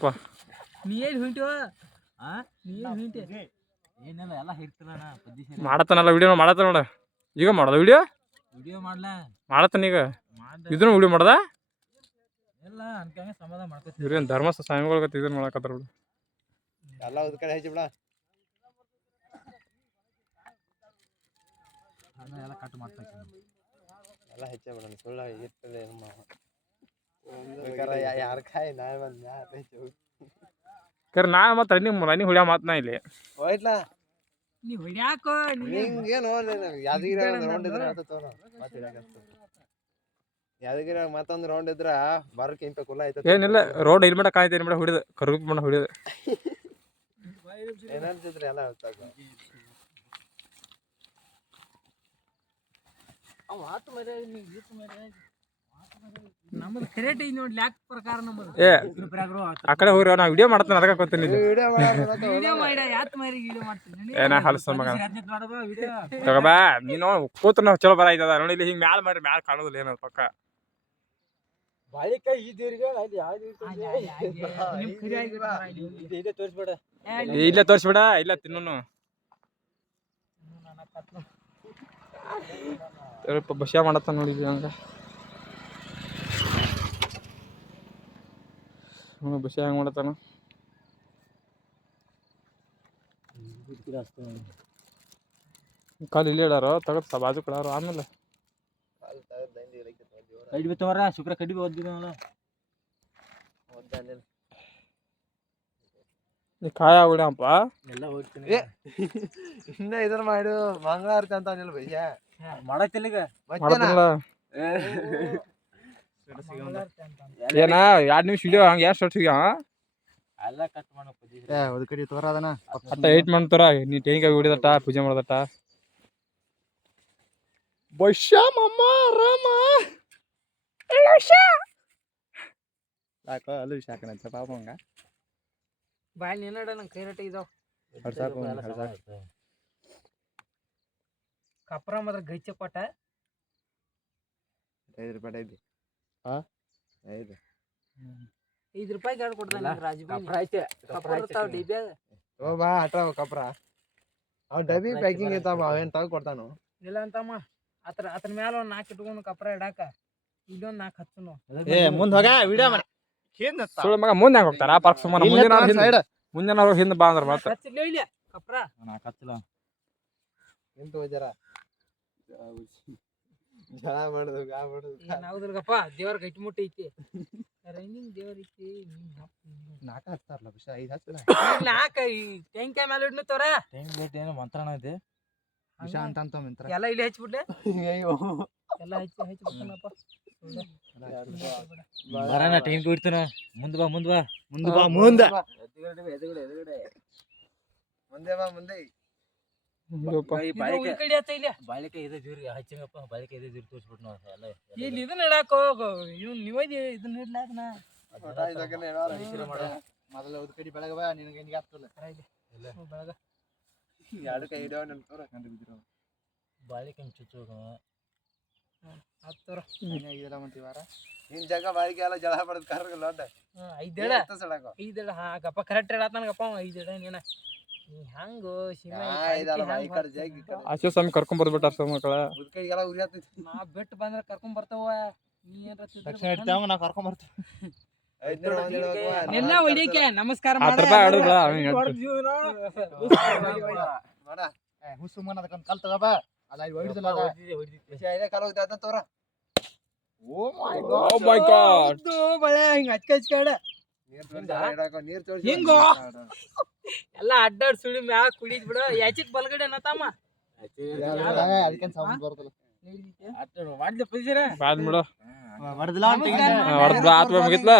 ಯಪ್ಪ ನೀ ಹೊಂಟಿವ ನೀ ಎಲ್ಲಿ ಹೊಂಟಿ? ಏನಿಲ್ಲ ಎಲ್ಲ ಹಿಡ್ತಿಲ್ಲ ಪದ್ದಿ ಮಾಡತ್ತಾನಲ್ಲ ವಿಡಿಯೋ ಮಾಡತ್ತ ನೋಡ. ಈಗ ಮಾಡದ ವಿಡಿಯೋ ವಿಡಿಯೋ ಮಾಡ್ಲ. ಮಾಡತ್ತಾನ ಈಗ? ಇದನ್ನು ವಿಡಿಯೋ ಮಾಡ್ದ? ಎಲ್ಲ ಅನ್ಕಂಗೆ ಸಮಾಧಾನ ಮಾಡ್ಕೊತೀವಿ ಇವ್ರೇನ್ ಧರ್ಮಸ್ಥ ಸ್ವಾಮಿಗಳ ಗತಿ ಇದನ್ನ ಮಾಡಕತ್ತಾರ ಬಿಡು. ಎಲ್ಲ ಕಡೆ ಹಚ್ಚಿ ಬಿಡ. ಎಲ್ಲ ಕಟ್ ಮಾಡ್ತಾ ಎಲ್ಲ ಹೆಚ್ಚೆ ಬಿಡ ಸುಳ್ಳ ಇರ್ತದೆ ನಮ್ಮ ಬೇಕಾರೆ ಯಾರ ಕಾಯಿ ನಾಳೆ ಬಂದ್ ಕರೆ ನಾ ಮತ್ತೆ ರನ್ನಿಂಗ್ ರನ್ನಿಂಗ್ ಹುಳಿಯ ನಾ ಇಲ್ಲಿ? ಹೋಯ್ತ್ಲಾ? ನೀ ಹುಳಿಯಾಕೋ ನೀ ನಿಂಗೇನು ಯಾದಗಿರಿ ಒಂದು ರೌಂಡ್ ಇದ್ರೆ ಆತದ ಮತ್ತೆ ಯಾದಗಿರಿ ಮತ್ತೊಂದು ರೌಂಡ್ ಇದ್ರ ಬರಕ್ಕೆ ಇಂಪ ಕುಲ ಆಯ್ತದ ಏನಿಲ್ಲ ರೋಡ್ ಇಲ್ಲಿ ಮಟ್ಟ ಕಾಯ್ತು ಇಲ್ಲಿ ಹೊಡಿದ ಕರುಗ್ ಮಟ ಹುಡಿದ. ಏನಂತಿದ್ರಿ ಎಲ್ಲ ಹೇಳ್ತಾಗ ಅವ ಆತು ಮರ್ಯ ನೀ ಈತು ಮರ್ಯ ಏ ಆ ಕಡೆ ಹೋಗ್ರಿ ನಾ ವಿಡಿಯೋ ಮಾಡ್ತಾನೆ ಅದಕ್ಕೆ ಗೊತ್ತೀನಿ ಇಲ್ಲಿ. ವಿಡಿಯೋ ವಿಡಿಯೋ ಮಾಡ ಯಾತ್ ಮಾರಿ ವಿಡಿಯೋ ಮಾಡ್ತೀನಿ. ಏನ ಹಲಸ ಮಗ ತಗೋಬಾ ನೀನು ಕೂತ್ರ ನಾವು ಚಲೋ ಬರ ಆಯ್ತದ. ನೋಡಿ ಇಲ್ಲಿ ಹಿಂಗೆ ಮ್ಯಾಲ ಮಾಡಿ ಮ್ಯಾಲ ಕಾಣೋದಿಲ್ಲ ಏನೋ ಪಕ್ಕ. ಇಲ್ಲೇ. ತೋರಿಸ್ಬಿಡ. ಇಲ್ಲ ತಿನ್ನೋನು. ಬಸ್ಯಾ ಮಾಡತ್ತ ನೋಡಿದ್ವಿ ಹಂಗ. ಹ್ಞೂ ಬಿಸಿ ಹೆಂಗ್ ಮಾಡತ್ತಾನ ಕಾಲು ಇಲ್ಲೇ ಇಡಾರ? ತಗದ್ ಬಾಜು ಕಡಾರ ಆಮೇಲೆ ಕಡ್ಡಿ ಬಿತ್ತವರ ಶುಕ್ರ ಕಡ್ಡಿ ಓದಿದವಲ್ಲ ನೀ ಕಾಯ ಬಿಡಪ್ಪ ಎಲ್ಲ ಹೋಗ್ತೀನಿ. ಇನ್ನ ಇದನ್ನ ಮಾಡು ಮಂಗಳಾರತಿ ಅಂತ ಅಂದಿಲ್ಲ ಭಯ್ಯ ಮಾಡತ್ತಿಲ್ಲ ಈಗ. ಏನ ಎರಡು ನಿಮಿಷ ವಿಡಿಯೋ ಹಂಗೆ ಎಷ್ಟು ವರ್ಷಿಗೆ ಎಲ್ಲ ಕಟ್ ಮಾಡೋ ಏ ತೋರ ಅದನ ಅಟ್ಟ ಏಟ್ ಮಾಡ್ತಾರ ನೀ ಟೇನಿಕಾಯಿ ಹೊಡಿದಟ್ಟ ಪೂಜೆ ಮಾಡ್ದಟ್ಟ. ಬಸ್ಯಾ ಮಮ್ಮ ರಾಮ ಸಾಕು ಅಲ್ಲೂ ಸಾಕನಂತ ಪಾಪ ಹಂಗ ಬಾಯ್ ನೀನಡ ನಂಗೆ ಕೈ ರಟ್ಟ ಇದಾವ ಹಡ್ಸಾಕು ಹಡ್ಸಾಕು. ಕಪ್ರ ಮಾತ್ರ ಗೈಚೆ ಕೊಟ್ಟ. ಐದು ರೂಪಾಯಿ ಹಾ ಐದು ಐದು ರೂಪಾಯಿ ಎರಡು ಕೊಡ್ತಾನೆ ಓ ಬಾ ಆಟ ಕಪ್ರ. ಅವ್ ಡಬ್ಬಿ ಪ್ಯಾಕಿಂಗ್ ಇರ್ತಾವ ಅವೇನ್ ತಗೋ ಕೊಡ್ತಾನು ಇಲ್ಲ ಅಂತಮ್ಮ ಅದ್ರ ಅದ್ರ ಮ್ಯಾಲ ಒಂದ್ ನಾಲ್ಕು ಇಟ್ಕೊಂಡು ಕಪ್ರ ಇಡಾಕ. ಇಲ್ಲೊಂದ್ ನಾಲ್ಕು ಹಚ್ಚನು. ಏ ಮುಂದ್ ಹೋಗ ವಿಡಿಯೋ ಮಾಡಿ. ಹಿಂದ್ ಸುಳ್ಳು ಮಗ ಮುಂದೆ ಹೆಂಗ್ ಹೋಗ್ತಾರ? ಪಾರ್ಕ್ ಸುಮ್ಮನೆ ಮುಂದಿನ ಅವ್ರು ಹಿಂದೆ ಬಾ ಅಂದ್ರ ಮತ್ತೆ. ಹಚ್ಚಿಲ್ಲ ಇಲ್ಲಿ ಕಪ್ರ. ನಾಲ್ಕು ಹತ್ತಿಲ್ಲ ನಿಂತು ಹೋಜಾರ ಜಳ ಮಾಡುದು ಗಾ ಮಾಡುದು ಏನಾಗುದಿಲ್ಲಪ್ಪ ದೇವ್ರ ಗಟ್ಟಿ ಮುಟ್ಟಿ ಐತಿ. ರೈನಿಂಗ್ ದೇವ್ರ ಐತಿ ನಾಕ ಹಚ್ತಾರಲ್ಲ ಬಿಷ ಐದು ಹಚ್ಚಲ ನಾಕ ಈ ತೆಂಕಾಯಿ ಮೇಲೆ ಇಡ್ನು ತೋರ. ಟೈಮ್ ಲೇಟ್ ಏನೋ ಮಂತ್ರಣ ಇದೆ. ವಿಷ ಅಂತ ಅಂತ ಮಿಂತ್ರ. ಎಲ್ಲ ಇಲ್ಲಿ ಹಚ್ಬಿಡ್ಲೆ? ಅಯ್ಯೋ. ಎಲ್ಲ ಹಚ್ಚಿ ಹಚ್ಬಿಡ್ತಾನಪ್ಪ ಬರಾನ ಟೈಮ್ ಕೊಡ್ತೀನ ಮುಂದೆ ಬಾ ಮುಂದೆ ಬಾ. ಮುಂದೆ ಬಾ ಮುಂದೆ ಎದುರುಗಡೆ ಎದುರುಗಡೆ. ಮುಂದೆ ಬಾ ಮುಂದೆ. ಬಾಳಿಕೆ ಇಲ್ಲಿ. ಇದೆ ಜೀರಿ ಹಚ್ಚಂಗಪ್ಪ ಬಾಳಿಕೆ ಇದೆ ಜೀರಿ ತೋರಿಸ್ಬಿಟ್ಟು ನಾವು ಎಲ್ಲ ಇಲ್ಲಿ ಇದನ್ನ ಇಡಾಕ ಹೋಗು. ಇವ್ನು ನೀವೈದಿ ಇದನ್ನ ಇಡ್ಲಾಕನ ಮೊದಲ ಒಂದು ಕಡೆ ಬಾ ಬಾ ನಿನಗೆ ಹೆಂಗೆ ಆಗ್ತಲ್ಲ ಬೆಳಗ. ಎರಡು ಕೈ ಹಿಡಿಯೋ ನನ್ ತೋರ ಕಂಡು ಬಿದ್ದಿರೋ. ಬಾಳಿಕೆ ಹಿಂಗ್ ಚುಚ್ಚೋಗ ಹತ್ತೋರ ಇದೆಲ್ಲ ಮಂತಿ ವಾರ. ನಿನ್ ಜಾಗ ಬಾಳಿಕೆ ಎಲ್ಲ ಜಳ ಪಡೆದ್ ಕರ್ಗ ಲೋಟ ಐದೇಳ ಸಡಕ ಐದೇಳ ಹಾ ಗಪ್ಪ ಕರೆಕ್ಟ್ ಹೇಳತ್ತಾನಗಪ್ಪ ಅವ. ಐದೇಳ ನೀನ ನೀ ಹಂಗು ಆಚೆ ಸ್ವಾಮಿ ಕರ್ಕೊಂಡ್ ಮಕ್ಕಳ. ಕೈಗೆಲ್ಲ ಉರಿ ಆಗ್ತೈತಿ ನಾ ಬಿಟ್ಟು ಬಂದ್ರ ಕರ್ಕೊಂಡ್ ಬರ್ತಾವ. ನೀ ಏನ್ರ ತಕ್ಷಣ ಇಡ್ತಾವ ನಾ ಕರ್ಕೊಂಡ್ ಬರ್ತೇವೆ ಹೊಡಿಕೆ ನಮಸ್ಕಾರ ಹತ್ತು ರೂಪಾಯಿ ಆಡೋದು ಮನ ಅದಕ್ಕೊಂದ್ ಕಲ್ ತಗೋಬ ಅಲ್ಲ ಹೊಡಿದಿಲ್ಲ ಕಾಲ್ ಹೋಗ್ತಾ ತೋರ. Oh my god. Oh my God. ಬಳೆ ಹಿಂಗ ನೀರ್ ತೋರ್ಸಿ ಹಿಂಗೋ? ಎಲ್ಲ ಅಡ್ಡಾಡ್ ಸುಳಿ ಮ್ಯಾಗ ಕುಡಿದ್ ಬಿಡ ಯಾಚಿತ್ ಬಲ್ಗಡೆ ನತಮ್ಮ. ಮಾಡ್ಲಿ ಪೂಜಾರ ಬಾದ್ ಬಿಡು ಹೊಡ್ದಿಲ್ಲ ಆತ್ಮ ಮುಗಿತ್ಲ.